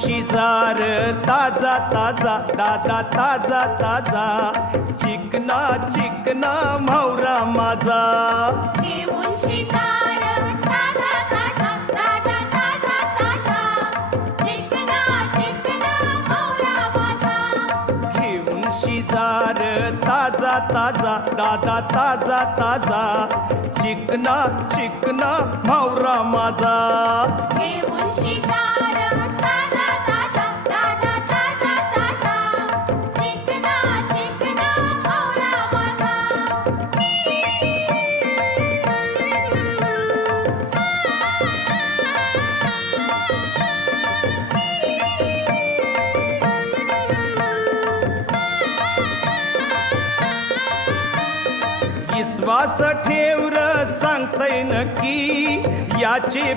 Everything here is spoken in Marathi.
शिजार ताजा ताजा दादा ताजा ताजा चिकना चिकना म्हावरा माझा घेऊन शिकार ताजा ताजा दादा ताजा ताजा चिकना चिकना म्हावरा माझा घेऊन शिजार ताजा ताजा दादा ताजा ताजा चिकना चिकना म्हावरा माझा घेऊन शिकार ताजा ताजा दादा ताजा ताजा चिकना चिकना म्हावरा माझा विश्वास ठेवर सांगतय नक्की याचे